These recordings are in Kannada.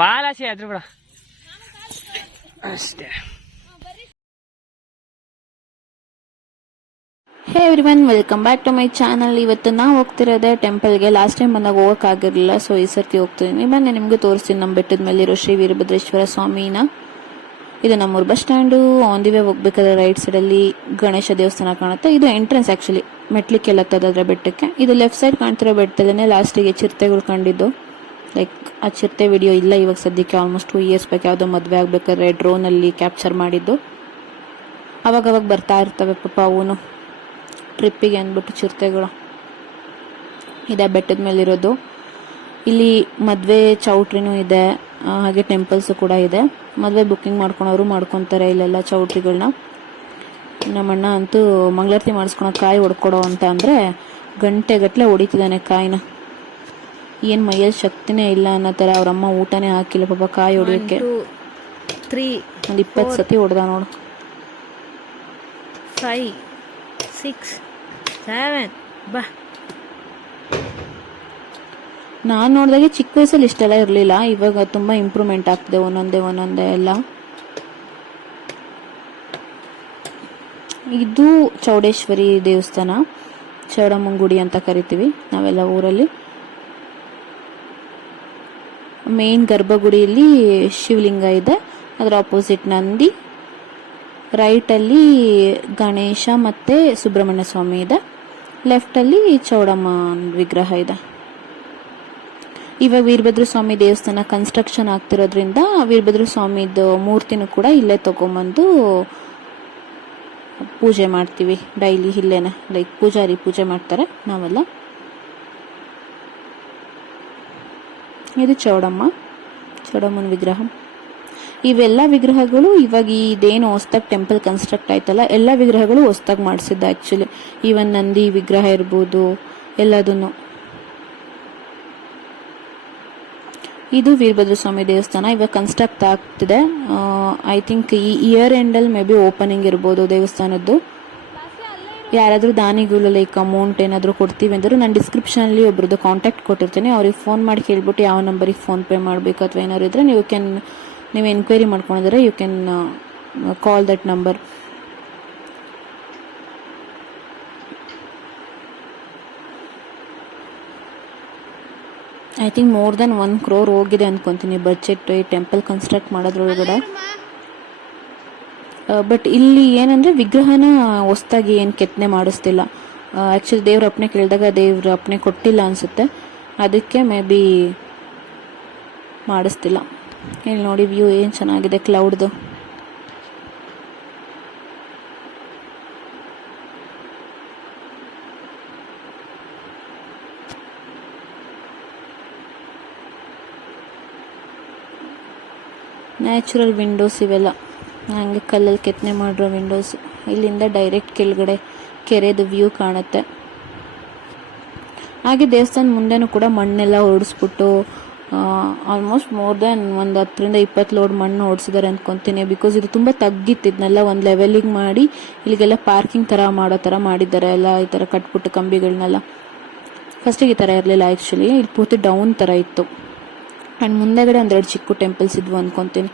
ಬಾಲಾಚೆ ಆದ್ರೂ ಬಿಡ ಅಷ್ಟೇ. Hey everyone, welcome back to my channel. ಇವತ್ತು ನಾವು ಹೋಗ್ತಿರೋದೆ ಟೆಂಪಲ್ಗೆ. ಲಾಸ್ಟ್ ಟೈಮ್ ಬಂದಾಗ ಹೋಗೋಕ್ಕಾಗಿರಲಿಲ್ಲ, ಸೊ ಈ ಸರ್ತಿ ಹೋಗ್ತಿದ್ದೀನಿ. ಬನ್ನಿ ನಿಮಗೆ ತೋರಿಸ್ತೀನಿ ನಮ್ಮ ಬೆಟ್ಟದ ಮೇಲಿರೋ ಶ್ರೀ ವೀರಭದ್ರೇಶ್ವರ ಸ್ವಾಮಿನ. ಇದು ನಮ್ಮೂರು bus stand. On the way ಹೋಗ್ಬೇಕಾದ್ರೆ ರೈಟ್ ಸೈಡಲ್ಲಿ ಗಣೇಶ ದೇವಸ್ಥಾನ ಕಾಣುತ್ತೆ. ಇದು ಎಂಟ್ರೆನ್ಸ್ ಆ್ಯಕ್ಚುಲಿ, ಮೆಟ್ಲಿಕ್ಕೆಲ್ಲ ಹತ್ತೋದಾದ್ರೆ ಬೆಟ್ಟಕ್ಕೆ. ಇದು ಲೆಫ್ಟ್ ಸೈಡ್ ಕಾಣ್ತಿರೋ ಬೆಟ್ಟದಲ್ಲೇ ಲಾಸ್ಟಿಗೆ ಚಿರತೆಗಳು ಕಂಡಿದ್ದು. ಲೈಕ್ ಆ ಚಿರತೆ ವಿಡಿಯೋ ಇಲ್ಲ ಇವಾಗ ಸದ್ಯಕ್ಕೆ, ಆಲ್ಮೋಸ್ಟ್ 2 years ಬ್ಯಾಕ್ ಯಾವುದೋ ಮದುವೆ ಆಗಬೇಕಾದ್ರೆ ಡ್ರೋನಲ್ಲಿ ಕ್ಯಾಪ್ಚರ್ ಮಾಡಿದ್ದು. ಅವಾಗವಾಗ ಬರ್ತಾ ಇರ್ತವೆ ಪಾಪ ಅವನು ಟ್ರಿಪ್ಪಿಗೆ ಅಂದ್ಬಿಟ್ಟು ಚಿರತೆಗಳು. ಇದೆ ಬೆಟ್ಟದ ಮೇಲಿರೋದು. ಇಲ್ಲಿ ಮದುವೆ ಚೌಟ್ರಿನೂ ಇದೆ, ಹಾಗೆ ಟೆಂಪಲ್ಸು ಕೂಡ ಇದೆ. ಮದುವೆ ಬುಕ್ಕಿಂಗ್ ಮಾಡ್ಕೊಳೋರು ಮಾಡ್ಕೊತಾರೆ ಇಲ್ಲೆಲ್ಲ ಚೌಟ್ರಿಗಳನ್ನ. ನಮ್ಮಣ್ಣ ಅಂತೂ ಮಂಗಳಾರತಿ ಮಾಡಿಸ್ಕೊಳೋ ಕಾಯಿ ಹೊಡ್ಕೊಡೋ ಅಂತ ಅಂದರೆ ಗಂಟೆಗಟ್ಟಲೆ ಹೊಡಿತಿದ್ದಾನೆ ಕಾಯಿನ. ಏನು ಮೈಯಲ್ಲಿ ಶಕ್ತಿನೇ ಇಲ್ಲ ಅನ್ನೋ ಥರ. ಅವರಮ್ಮ ಊಟನೇ ಹಾಕಿಲ್ಲ ಪಾಪ ಕಾಯಿ ಹೊಡಿಯೋಕ್ಕೆ. 1 20 ಸತಿ ಹೊಡೆದ ನೋಡು. 5 6 7 ಬಾ. ನಾನು ನೋಡಿದಾಗೆ ಚಿಕ್ಕ ವಯಸ್ಸಲ್ಲಿ ಇಷ್ಟೆಲ್ಲ ಇರಲಿಲ್ಲ, ಇವಾಗ ತುಂಬ ಇಂಪ್ರೂವ್ಮೆಂಟ್ ಆಗ್ತಿದೆ ಒಂದೊಂದೇ ಎಲ್ಲ. ಇದು ಚೌಡೇಶ್ವರಿ ದೇವಸ್ಥಾನ, ಚೌಡಮ್ಮನ ಗುಡಿ ಅಂತ ಕರಿತೀವಿ ನಾವೆಲ್ಲ ಊರಲ್ಲಿ. ಮೇನ್ ಗರ್ಭಗುಡಿಯಲ್ಲಿ ಶಿವಲಿಂಗ ಇದೆ, ಅದರ ಆಪೋಸಿಟ್ ನಂದಿ. ರೈಟಲ್ಲಿ ಗಣೇಶ ಮತ್ತು ಸುಬ್ರಹ್ಮಣ್ಯ ಸ್ವಾಮಿ ಇದೆ, ಲೆಫ್ಟಲ್ಲಿ ಚೌಡಮ್ಮ ವಿಗ್ರಹ ಇದೆ. ಇವಾಗ ವೀರಭದ್ರ ಸ್ವಾಮಿ ದೇವಸ್ಥಾನ ಕನ್ಸ್ಟ್ರಕ್ಷನ್ ಆಗ್ತಿರೋದ್ರಿಂದ ವೀರಭದ್ರ ಸ್ವಾಮಿದು ಮೂರ್ತಿನೂ ಕೂಡ ಇಲ್ಲೇ ತಗೊಂಬಂದು ಪೂಜೆ ಮಾಡ್ತೀವಿ ಡೈಲಿ ಇಲ್ಲೇನೆ. ಲೈಕ್ ಪೂಜಾರಿ ಪೂಜೆ ಮಾಡ್ತಾರೆ, ನಾವೆಲ್ಲ. ಇದು ಚೌಡಮ್ಮನ ವಿಗ್ರಹ. ಇವೆಲ್ಲ ವಿಗ್ರಹಗಳು ಇವಾಗ ಇದೇನು ಹೊಸ್ದಾಗಿ ಟೆಂಪಲ್ ಕನ್ಸ್ಟ್ರಕ್ಟ್ ಆಯ್ತಲ್ಲ, ಎಲ್ಲ ವಿಗ್ರಹಗಳು ಹೊಸ್ದಾಗಿ ಮಾಡಿಸಿದ್ದ ಆ್ಯಕ್ಚುಲಿ. ಈವನ್ ನಂದಿ ವಿಗ್ರಹ ಇರ್ಬೋದು ಎಲ್ಲದನ್ನು. ಇದು ವೀರಭದ್ರ ಸ್ವಾಮಿ ದೇವಸ್ಥಾನ ಇವಾಗ ಕನ್ಸ್ಟ್ರಕ್ಟ್ ಆಗ್ತಿದೆ. ಐ ಥಿಂಕ್ ಈ ಇಯರ್ ಎಂಡಲ್ಲಿ ಮೇ ಬಿ ಓಪನಿಂಗ್ ಇರ್ಬೋದು ದೇವಸ್ಥಾನದ್ದು. ಯಾರಾದರೂ ದಾನಿಗಳು ಲೈಕ್ ಅಮೌಂಟ್ ಏನಾದರೂ ಕೊಡ್ತೀವಿ ಅಂದರೂ ನಾನು ಡಿಸ್ಕ್ರಿಪ್ಷನಲ್ಲಿ ಒಬ್ರದ್ದು ಕಾಂಟ್ಯಾಕ್ಟ್ ಕೊಟ್ಟಿರ್ತೀನಿ. ಅವ್ರಿಗೆ ಫೋನ್ ಮಾಡಿ ಕೇಳ್ಬಿಟ್ಟು ಯಾವ ನಂಬರಿಗೆ ಫೋನ್ಪೇ ಮಾಡಬೇಕು ಅಥವಾ ಏನಾದ್ರು ಇದ್ದರೆ ನೀವು ಎನ್ಕ್ವೈರಿ ಮಾಡ್ಕೊಂಡಿದ್ರೆ you can call that number. I think more then 1 crore ಹೋಗಿದೆ ಅಂದ್ಕೊತೀನಿ ಬಜೆಟ್ ಈ ಟೆಂಪಲ್ ಕನ್ಸ್ಟ್ರಕ್ಟ್ ಮಾಡೋದ್ರೊಳಗಡೆ. ಬಟ್ ಇಲ್ಲಿ ಏನಂದರೆ ವಿಗ್ರಹನ ಹೊಸ್ದಾಗಿ ಏನು ಕೆತ್ತನೆ ಮಾಡಿಸ್ತಿಲ್ಲ. ಆ್ಯಕ್ಚುಲಿ ದೇವ್ರ ಅಪ್ಪಣೆ ಕೇಳಿದಾಗ ದೇವ್ರ ಅಪ್ಪಣೆ ಕೊಟ್ಟಿಲ್ಲ ಅನಿಸುತ್ತೆ, ಅದಕ್ಕೆ ಮೇ ಬಿ ಮಾಡಿಸ್ತಿಲ್ಲ. ಇಲ್ಲಿ ನೋಡಿ ವ್ಯೂ ಏನು ಚೆನ್ನಾಗಿದೆ ಕ್ಲೌಡ್ದು. ನ್ಯಾಚುರಲ್ ವಿಂಡೋಸ್ ಇವೆಲ್ಲ, ಹಂಗೆ ಕಲ್ಲಲ್ಲಿ ಕೆತ್ತನೆ ಮಾಡಿರೋ ವಿಂಡೋಸ್. ಇಲ್ಲಿಂದ ಡೈರೆಕ್ಟ್ ಕೆಳಗಡೆ ಕೆರೆದು ವ್ಯೂ ಕಾಣುತ್ತೆ. ಹಾಗೆ ದೇವಸ್ಥಾನ ಮುಂದೆನೂ ಕೂಡ ಮಣ್ಣೆಲ್ಲ ಹೊಡಿಸ್ಬಿಟ್ಟು ಆಲ್ಮೋಸ್ಟ್ ಮೋರ್ ದೆನ್ ಒಂದು 10 to 20 ಲೋಡ್ ಮಣ್ಣು ಓಡಿಸಿದ್ದಾರೆ ಅಂದ್ಕೊತೀನಿ. ಬಿಕಾಸ್ ಇದು ತುಂಬ ತಗ್ಗಿತ್ತಿದ್ನೆಲ್ಲ ಒಂದು ಲೆವೆಲಿಗೆ ಮಾಡಿ ಇಲ್ಲಿಗೆಲ್ಲ ಪಾರ್ಕಿಂಗ್ ಥರ ಮಾಡೋ ಥರ ಮಾಡಿದ್ದಾರೆ. ಎಲ್ಲ ಈ ಥರ ಕಟ್ಬಿಟ್ಟು ಕಂಬಿಗಳನ್ನೆಲ್ಲ. ಫಸ್ಟಿಗೆ ಈ ಥರ ಇರಲಿಲ್ಲ ಆ್ಯಕ್ಚುಲಿ, ಇಲ್ಲಿ ಪೂರ್ತಿ ಡೌನ್ ಥರ ಇತ್ತು. ಆ್ಯಂಡ್ ಮುಂದೆಗಡೆ 1-2 ಚಿಕ್ಕ ಟೆಂಪಲ್ಸ್ ಇದ್ವು ಅಂದ್ಕೊತೀನಿ.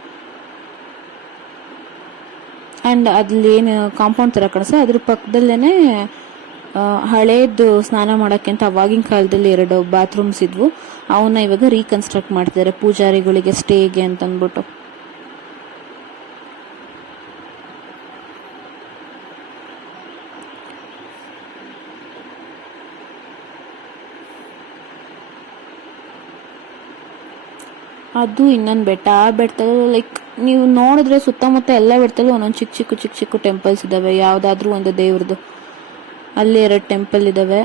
ಆ್ಯಂಡ್ ಅಲ್ಲೇನು ಕಾಂಪೌಂಡ್ ಥರ ಕಾಣಿಸ್ತದೆ, ಅದ್ರ ಪಕ್ಕದಲ್ಲೇ ಹಳೇದು ಸ್ನಾನ ಮಾಡೋಕ್ಕೆ ಅಂತ ಅವಾಗಿನ ಕಾಲದಲ್ಲಿ 2 ಬಾತ್ರೂಮ್ಸ್ ಇದ್ವು. ಅವನ್ನ ಇವಾಗ ರೀಕನ್ಸ್ಟ್ರಕ್ಟ್ ಮಾಡ್ತಿದ್ದಾರೆ ಪೂಜಾರಿಗಳಿಗೆ ಸ್ಟೇಗೆ ಅಂತಂದ್ಬಿಟ್ಟು. ಅದು ಇನ್ನೊಂದು ಬೆಟ್ಟ. ಆ ಬೆಟ್ಟದಲ್ಲಿ ಲೈಕ್ ನೀವು ನೋಡಿದ್ರೆ ಸುತ್ತಮುತ್ತ ಎಲ್ಲ ಬೆಟ್ಟದಲ್ಲೂ ಒಂದೊಂದು ಚಿಕ್ಕ ಚಿಕ್ಕ ಟೆಂಪಲ್ಸ್ ಇದ್ದಾವೆ, ಯಾವುದಾದ್ರೂ ಒಂದು ದೇವ್ರದ್ದು. ಅಲ್ಲಿ 2 ಟೆಂಪಲ್ ಇದ್ದಾವೆ.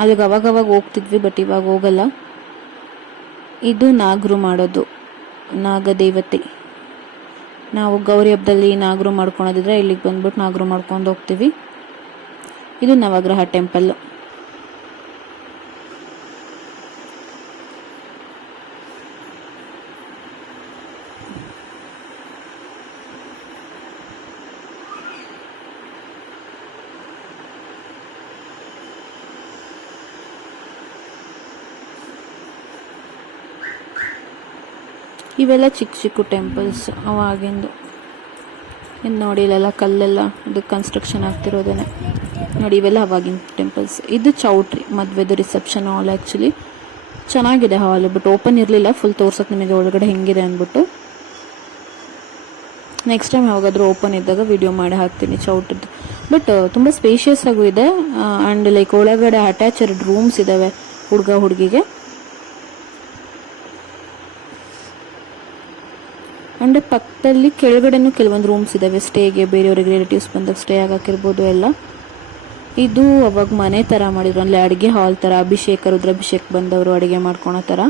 ಅಲ್ಲಿಗೆ ಅವಾಗವಾಗ ಹೋಗ್ತಿದ್ವಿ, ಬಟ್ ಇವಾಗ ಹೋಗಲ್ಲ. ಇದು ನಾಗರು ಮಾಡೋದು, ನಾಗದೇವತೆ. ನಾವು ಗೌರಿ ಹಬ್ಬದಲ್ಲಿ ನಾಗರು ಮಾಡ್ಕೊಳೋದಿದ್ರೆ ಇಲ್ಲಿಗೆ ಬಂದ್ಬಿಟ್ಟು ನಾಗರು ಮಾಡ್ಕೊಂಡು ಹೋಗ್ತೀವಿ. ಇದು ನವಗ್ರಹ ಟೆಂಪಲ್ಲು. ಇವೆಲ್ಲ ಚಿಕ್ಕ ಚಿಕ್ಕ ಟೆಂಪಲ್ಸ್ ಅವಾಗಿಂದು. ಇನ್ನು ನೋಡಿ ಇಲ್ಲೆಲ್ಲ ಕಲ್ಲೆಲ್ಲ ಇದು ಕನ್ಸ್ಟ್ರಕ್ಷನ್ ಆಗ್ತಿರೋದೇನೆ. ನೋಡಿ ಇವೆಲ್ಲ ಅವಾಗಿನ ಟೆಂಪಲ್ಸ್. ಇದು ಚೌಟ್ರಿ, ಮದುವೆದು ರಿಸೆಪ್ಷನ್ ಹಾಲ್. ಆ್ಯಕ್ಚುಲಿ ಚೆನ್ನಾಗಿದೆ ಹಾಲ್, ಬಟ್ ಓಪನ್ ಇರಲಿಲ್ಲ ಫುಲ್ ತೋರ್ಸೋಕೆ ನಿಮಗೆ ಒಳಗಡೆ ಹೆಂಗಿದೆ ಅಂದ್ಬಿಟ್ಟು. ನೆಕ್ಸ್ಟ್ ಟೈಮ್ ಯಾವಾಗಾದರೂ ಓಪನ್ ಇದ್ದಾಗ ವಿಡಿಯೋ ಮಾಡಿ ಹಾಕ್ತೀನಿ ಚೌಟ್ರಿದ್ದು. ಬಟ್ ತುಂಬ ಸ್ಪೇಷಿಯಸ್ ಆಗೂ ಇದೆ. ಆ್ಯಂಡ್ ಲೈಕ್ ಒಳಗಡೆ ಅಟ್ಯಾಚಡ್ ರೂಮ್ಸ್ ಇದ್ದಾವೆ ಹುಡುಗ ಹುಡುಗಿಗೆ. ಆ್ಯಂಡ್ ಪಕ್ಕದಲ್ಲಿ ಕೆಳಗಡೆನೂ ಕೆಲವೊಂದು ರೂಮ್ಸ್ ಇದ್ದಾವೆ ಸ್ಟೇಗೆ, ಬೇರೆಯವ್ರಿಗೆ ರಿಲೇಟಿವ್ಸ್ ಬಂದಾಗ ಸ್ಟೇ ಆಗೋಕ್ಕಿರ್ಬೋದು ಎಲ್ಲ. ಇದು ಅವಾಗ ಮನೆ ಥರ ಮಾಡಿದ್ರು, ಅಲ್ಲಿ ಅಡುಗೆ ಹಾಲ್ ಥರ, ಅಭಿಷೇಕ ರುದ್ರಾಭಿಷೇಕ್ ಬಂದವರು ಅಡುಗೆ ಮಾಡ್ಕೊಳೋ ಥರ.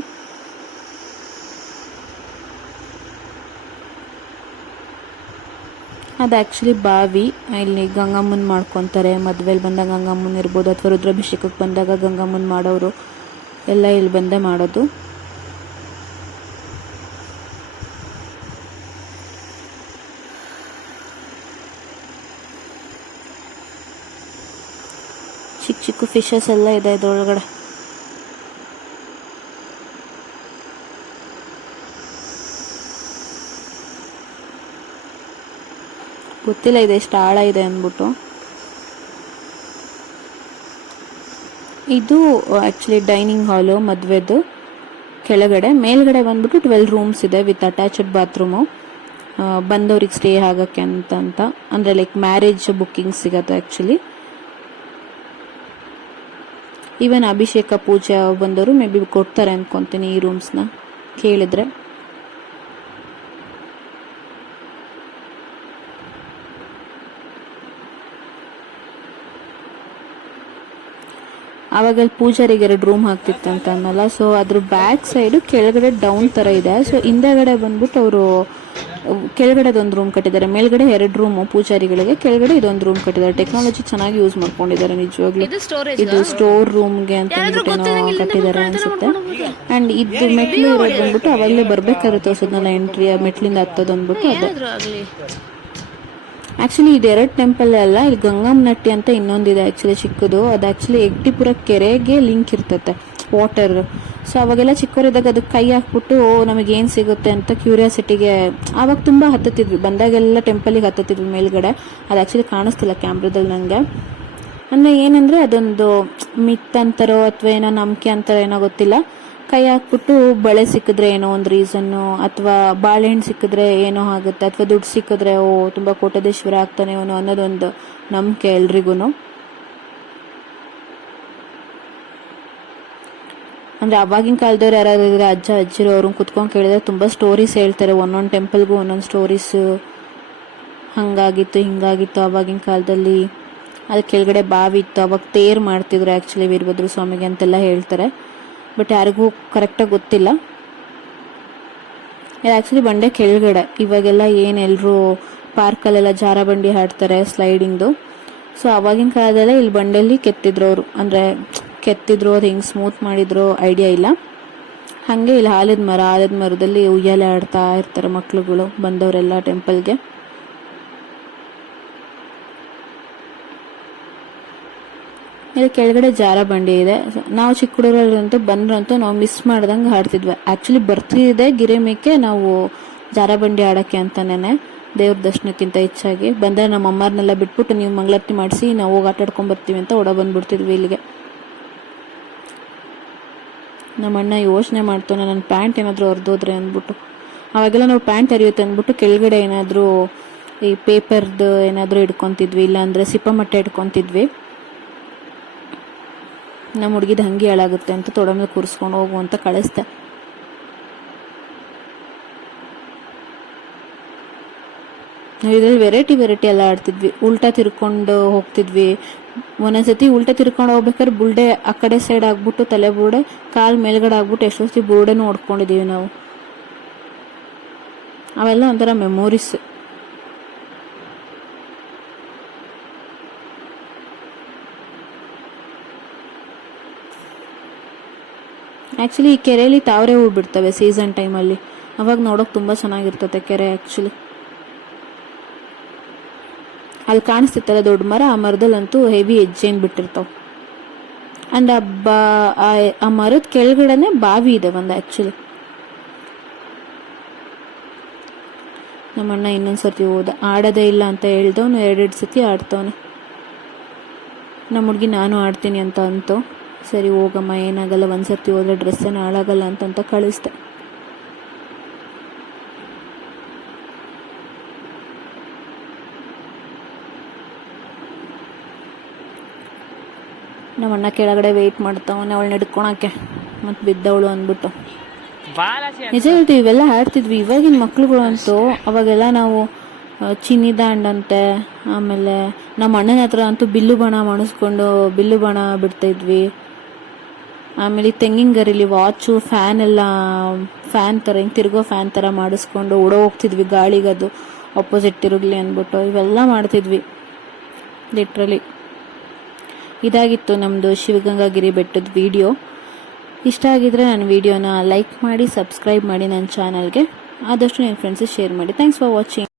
ಅದು ಆ್ಯಕ್ಚುಲಿ ಬಾವಿ. ಇಲ್ಲಿ ಗಂಗಮ್ಮನ ಮಾಡ್ಕೊತಾರೆ, ಮದುವೆಲಿ ಬಂದಾಗ ಗಂಗಮ್ಮನ ಇರ್ಬೋದು, ಅಥವಾ ರುದ್ರಾಭಿಷೇಕಕ್ಕೆ ಬಂದಾಗ ಗಂಗಮ್ಮನ ಮಾಡೋರು ಎಲ್ಲ ಇಲ್ಲಿ ಬಂದೇ ಮಾಡೋದು. ಚಿಕ್ಕ ಚಿಕ್ಕ ಫಿಶಸ್ ಎಲ್ಲ ಇದೆ ಇದರೊಳಗಡೆ. ಗೊತ್ತಿಲ್ಲ ಇದೆ ಎಷ್ಟು ಆಳ ಇದೆ ಅಂದ್ಬಿಟ್ಟು. ಇದು ಆ್ಯಕ್ಚುಲಿ ಡೈನಿಂಗ್ ಹಾಲು ಮದುವೆದು. ಕೆಳಗಡೆ ಮೇಲ್ಗಡೆ ಬಂದ್ಬಿಟ್ಟು 12 ರೂಮ್ಸ್ ಇದೆ ವಿತ್ ಅಟ್ಯಾಚ್ಡ್ ಬಾತ್ರೂಮು. ಬಂದವ್ರಿಗೆ ಸ್ಟೇ ಆಗೋಕ್ಕೆ ಅಂತ ಅಂದರೆ ಲೈಕ್ ಮ್ಯಾರೇಜ್ ಬುಕ್ಕಿಂಗ್ ಸಿಗತ್ತೆ ಆ್ಯಕ್ಚುಲಿ. ಈವನ್ ಅಭಿಷೇಕ ಪೂಜೆ ಬಂದವರು ಮೇ ಬಿ ಕೊಡ್ತಾರೆ ಅನ್ಕೊತೀನಿ ಈ ರೂಮ್ಸ್ನ ಕೇಳಿದ್ರೆ. ಆವಾಗ ಅಲ್ಲಿ ಪೂಜಾರಿಗೆ 2 ರೂಮ್ ಹಾಕ್ತಿತ್ತಂತ ಅನ್ನಲ್ಲ. ಸೊ ಅದ್ರ ಬ್ಯಾಕ್ ಸೈಡು ಕೆಳಗಡೆ ಡೌನ್ ಥರ ಇದೆ. ಸೊ ಹಿಂದೆಗಡೆ ಬಂದ್ಬಿಟ್ಟು ಅವರು ಕೆಳಗಡೆದೊಂದು ರೂಮ್ ಕಟ್ಟಿದ್ದಾರೆ, ಮೇಲ್ಗಡೆ 2 ರೂಮು ಪೂಜಾರಿಗಳಿಗೆ, ಕೆಳಗಡೆ ಇದೊಂದು ರೂಮ್ ಕಟ್ಟಿದ್ದಾರೆ. ಟೆಕ್ನಾಲಜಿ ಚೆನ್ನಾಗಿ ಯೂಸ್ ಮಾಡ್ಕೊಂಡಿದ್ದಾರೆ ನಿಜವಾಗ್ಲೂ. ಇದು ಸ್ಟೋರ್ ರೂಮ್ಗೆ ಅಂತ ಅಂದ್ಬಿಟ್ಟು ಕಟ್ಟಿದ್ದಾರೆ ಅನ್ಸುತ್ತೆ. ಆ್ಯಂಡ್ ಇದು ಮೆಟ್ಲು ಇರೋದು ಬಂದ್ಬಿಟ್ಟು ಅವಾಗಲೇ ಬರ್ಬೇಕಾದ್ರೆ ತೋರ್ಸೋದ್ನಲ್ಲ ಎಂಟ್ರಿ, ಆ ಮೆಟ್ಲಿಂದ ಹತ್ತೋದು ಅಂದ್ಬಿಟ್ಟು ಅದು. ಆ್ಯಕ್ಚುಲಿ ಇದು 2 ಟೆಂಪಲ್ ಅಲ್ಲ, ಇಲ್ಲಿ ಗಂಗಮ್ಮನಟ್ಟಿ ಅಂತ ಇನ್ನೊಂದಿದೆ ಆ್ಯಕ್ಚುಲಿ ಚಿಕ್ಕದು. ಅದು ಆ್ಯಕ್ಚುಲಿ ಎಗ್ಟಿಪುರ ಕೆರೆಗೆ ಲಿಂಕ್ ಇರ್ತೈತೆ ವಾಟರ್. ಸೊ ಅವಾಗೆಲ್ಲ ಚಿಕ್ಕವರಿದ್ದಾಗ ಅದಕ್ಕೆ ಕೈ ಹಾಕ್ಬಿಟ್ಟು ನಮಗೇನು ಸಿಗುತ್ತೆ ಅಂತ ಕ್ಯೂರಿಯಾಸಿಟಿಗೆ ಆವಾಗ ತುಂಬ ಹತ್ತುತ್ತಿದ್ವಿ. ಬಂದಾಗೆಲ್ಲ ಟೆಂಪಲಿಗೆ ಹತ್ತುತ್ತಿದ್ವಿ ಮೇಲ್ಗಡೆ. ಅದು ಆ್ಯಕ್ಚುಲಿ ಕಾಣಿಸ್ತಿಲ್ಲ ಕ್ಯಾಮ್ರಾದಲ್ಲಿ ನನಗೆ. ಅಂದರೆ ಏನಂದರೆ ಅದೊಂದು ಮಿತ್ ಅಂತಾರೋ ಅಥವಾ ಏನೋ ನಂಬಿಕೆ ಅಂತಾರೋ ಏನೋ ಗೊತ್ತಿಲ್ಲ. ಕೈ ಹಾಕ್ಬಿಟ್ಟು ಬಳೆ ಸಿಕ್ಕಿದ್ರೆ ಏನೋ ಒಂದು ರೀಸನ್ನು, ಅಥವಾ ಬಾಳೆಹಣ್ಣು ಸಿಕ್ಕಿದ್ರೆ ಏನೋ ಆಗುತ್ತೆ, ಅಥವಾ ದುಡ್ಡು ಸಿಕ್ಕಿದ್ರೆ ತುಂಬ ಕೋಟ್ಯಾಧೀಶ್ವರ ಆಗ್ತಾನೆ ಅವನು ಅನ್ನೋದೊಂದು ನಂಬಿಕೆ ಎಲ್ರಿಗೂ. ಅಂದರೆ ಅವಾಗಿನ ಕಾಲದವ್ರು ಯಾರಾದ್ರೂ ಅಜ್ಜ ಅಜ್ಜಿರು ಅವ್ರನ್ನ ಕುತ್ಕೊಂಡು ಕೇಳಿದ್ರೆ ತುಂಬ ಸ್ಟೋರೀಸ್ ಹೇಳ್ತಾರೆ. ಒಂದೊಂದು ಟೆಂಪಲ್ಗೂ ಒಂದೊಂದು ಸ್ಟೋರೀಸು, ಹಾಗಾಗಿತ್ತು ಹಿಂಗಾಗಿತ್ತು ಆವಾಗಿನ ಕಾಲದಲ್ಲಿ. ಅದಕ್ಕೆ ಕೆಳಗಡೆ ಬಾವಿ ಇತ್ತು, ಅವಾಗ ತೇರು ಮಾಡ್ತಿದ್ರು ಆ್ಯಕ್ಚುಲಿ ವೀರಭದ್ರ ಸ್ವಾಮಿಗೆ ಅಂತೆಲ್ಲ ಹೇಳ್ತಾರೆ. ಬಟ್ ಯಾರಿಗೂ ಕರೆಕ್ಟಾಗಿ ಗೊತ್ತಿಲ್ಲ. ಇದು ಆ್ಯಕ್ಚುಲಿ ಬಂಡೆ ಕೆಳಗಡೆ. ಇವಾಗೆಲ್ಲ ಏನು ಎಲ್ಲರೂ ಪಾರ್ಕಲ್ಲೆಲ್ಲ ಜಾರ ಬಂಡಿ ಆಡ್ತಾರೆ ಸ್ಲೈಡಿಂಗ್ದು. ಸೊ ಆವಾಗಿನ ಕಾಲದಲ್ಲೇ ಇಲ್ಲಿ ಬಂಡೆಯಲ್ಲಿ ಕೆತ್ತಿದ್ರು ಅವರು. ಅಂದರೆ ಕೆತ್ತಿದ್ರು, ಅದು ಹೆಂಗೆ ಸ್ಮೂತ್ ಮಾಡಿದ್ರು ಐಡಿಯಾ ಇಲ್ಲ. ಹಾಗೆ ಇಲ್ಲಿ ಆಲದ ಮರದಲ್ಲಿ ಉಯ್ಯಾಲೆ ಆಡ್ತಾ ಇರ್ತಾರೆ ಮಕ್ಳುಗಳು ಬಂದವರೆಲ್ಲ ಟೆಂಪಲ್ಗೆ. ಇಲ್ಲಿ ಕೆಳಗಡೆ ಜಾರ ಬಂಡಿ ಇದೆ. ನಾವು ಚಿಕ್ಕ ಹುಡುಗರಂತೂ ಬಂದ್ರಂತೂ ನಾವು ಮಿಸ್ ಮಾಡ್ದಂಗೆ ಆಡ್ತಿದ್ವಿ. ಆ್ಯಕ್ಚುಲಿ ಬರ್ತಿದ್ದೆ ಗಿರಿಮಿಕ್ಕೆ ನಾವು ಜಾರ ಬಂಡಿ ಆಡೋಕ್ಕೆ ಅಂತನೇ, ದೇವ್ರ ದರ್ಶನಕ್ಕಿಂತ ಹೆಚ್ಚಾಗಿ. ಬಂದರೆ ನಮ್ಮ ಅಮ್ಮರನ್ನೆಲ್ಲ ಬಿಟ್ಬಿಟ್ಟು ನೀವು ಮಂಗಳಾರತಿ ಮಾಡಿಸಿ ನಾವು ಹೋಗಿ ಆಟ ಆಡ್ಕೊಂಬರ್ತೀವಿ ಅಂತ ಬಂದ್ಬಿಡ್ತಿದ್ವಿ ಇಲ್ಲಿಗೆ. ನಮ್ಮ ಅಣ್ಣ ಯೋಚನೆ ಮಾಡ್ತಾನೆ ನನ್ನ ಪ್ಯಾಂಟ್ ಏನಾದರೂ ಹರಿದೋದ್ರೆ ಅಂದ್ಬಿಟ್ಟು. ಅವಾಗೆಲ್ಲ ನಾವು ಪ್ಯಾಂಟ್ ಹರಿಯುತ್ತೆ ಅಂದ್ಬಿಟ್ಟು ಕೆಳಗಡೆ ಏನಾದರೂ ಈ ಪೇಪರ್ದು ಏನಾದರೂ ಇಟ್ಕೊತಿದ್ವಿ, ಇಲ್ಲಾಂದರೆ ಸಿಪ್ಪಮಟ್ಟೆ ಇಟ್ಕೊತಿದ್ವಿ. ನಮ್ಮ ಹುಡುಗಿದ ಹಂಗೆ ಹಾಳಾಗುತ್ತೆ ಅಂತ ತೊಡೆ ಮೇಲೆ ಕೂರಿಸ್ಕೊಂಡು ಹೋಗು ಅಂತ ಕಳಿಸ್ದೆ. ಇದ್ರಲ್ಲಿ ವೆರೈಟಿ ಎಲ್ಲ ಆಡ್ತಿದ್ವಿ. ಉಲ್ಟಾ ತಿರ್ಕೊಂಡು ಹೋಗ್ತಿದ್ವಿ. ಒಂದೊಂದ್ಸತಿ ಉಲ್ಟಾ ತಿರ್ಕೊಂಡು ಹೋಗ್ಬೇಕಾದ್ರೆ ಬುಲ್ಡೆ ಆ ಕಡೆ ಸೈಡ್ ಆಗ್ಬಿಟ್ಟು ತಲೆ ಬುರುಡೆ ಕಾಲು ಮೇಲ್ಗಡೆ ಆಗ್ಬಿಟ್ಟು ಎಷ್ಟೊತ್ತಿ ಬುರುಡೆನೂ ಹೊಡ್ಕೊಂಡಿದ್ದೀವಿ ನಾವು. ಅವೆಲ್ಲ ಒಂಥರ ಮೆಮೊರೀಸ್. ಆ್ಯಕ್ಚುಲಿ ಈ ಕೆರೆಯಲ್ಲಿ ತಾವರೆ ಹೂ ಬಿಡ್ತವೆ ಸೀಸನ್ ಟೈಮಲ್ಲಿ. ಅವಾಗ ನೋಡೋಕೆ ತುಂಬ ಚೆನ್ನಾಗಿರ್ತದೆ ಕೆರೆ ಆ್ಯಕ್ಚುಲಿ. ಅಲ್ಲಿ ಕಾಣಿಸ್ತಿತ್ತಲ್ಲ ದೊಡ್ಡ ಮರ, ಆ ಮರದಲ್ಲಂತೂ ಹೆವಿ ಹೆಜ್ಜೆನ್ ಬಿಟ್ಟಿರ್ತಾವೆ. ಅಂಡ್ ಆ ಮರದ ಕೆಳಗಡೆನೆ ಬಾವಿ ಇದೆ ಒಂದು ಆ್ಯಕ್ಚುಲಿ. ನಮ್ಮಣ್ಣ ಇನ್ನೊಂದು ಸರ್ತಿ ಹೋದ, ಆಡೋದೇ ಇಲ್ಲ ಅಂತ ಹೇಳ್ದವನು 2 ಸತಿ ಆಡ್ತವನೆ. ನಮ್ಮ ಹುಡುಗಿ ನಾನು ಆಡ್ತೀನಿ ಅಂತ ಅಂತು. ಸರಿ ಹೋಗಮ್ಮ ಏನಾಗಲ್ಲ, ಒಂದು ಸರ್ತಿ ಹೋದ್ರೆ ಡ್ರೆಸ್ ಏನು ಹಾಳಾಗಲ್ಲ ಅಂತ ಕಳಿಸ್ದೆ. ನಮ್ಮಣ್ಣ ಕೆಳಗಡೆ ವೆಯ್ಟ್ ಮಾಡ್ತಾವನೆ ಅವಳನ್ನ ಹಿಡ್ಕೊಳಕ್ಕೆ, ಮತ್ತು ಬಿದ್ದವಳು ಅಂದ್ಬಿಟ್ಟು. ನಿಜ ಹೇಳ್ತೀವಿ, ಇವೆಲ್ಲ ಆಡ್ತಿದ್ವಿ. ಇವಾಗಿನ ಮಕ್ಳುಗಳು ಅಂತೂ, ಅವಾಗೆಲ್ಲ ನಾವು ಚಿನ್ನಿ ದಾಂಡ್ ಅಂತೆ, ಆಮೇಲೆ ನಮ್ಮ ಅಣ್ಣನ ಹತ್ರ ಅಂತೂ ಬಿಲ್ಲು ಬಾಣ ಮಾಡಿಸ್ಕೊಂಡು ಬಿಲ್ಲು ಬಾಣ ಬಿಡ್ತಾಯಿದ್ವಿ. ಆಮೇಲೆ ತೆಂಗಿನ ಗರಿಲಿ ವಾಚು ಫ್ಯಾನ್ ಎಲ್ಲ, ಫ್ಯಾನ್ ಥರ ಹಿಂಗೆ ತಿರುಗೋ ಫ್ಯಾನ್ ಥರ ಮಾಡಿಸ್ಕೊಂಡು ಓಡೋ ಹೋಗ್ತಿದ್ವಿ, ಗಾಳಿಗದು ಅಪೋಸಿಟ್ ತಿರುಗಲಿ ಅಂದ್ಬಿಟ್ಟು. ಇವೆಲ್ಲ ಮಾಡ್ತಿದ್ವಿ ಲಿಟ್ರಲಿ. ಇದಾಗಿತ್ತು ನಮ್ಮದು ಶಿವಗಂಗಾಗಿರಿ ಬೆಟ್ಟದ ವಿಡಿಯೋ. ಇಷ್ಟ ಆಗಿದ್ರೆ ನನ್ನ ವಿಡಿಯೋನ ಲೈಕ್ ಮಾಡಿ, ಸಬ್ಸ್ಕ್ರೈಬ್ ಮಾಡಿ ನನ್ನ ಚಾನಲ್ಗೆ. ಆದಷ್ಟು ನಿಮ್ಮ ಫ್ರೆಂಡ್ಸಿಗೆ ಶೇರ್ ಮಾಡಿ. Thanks for watching.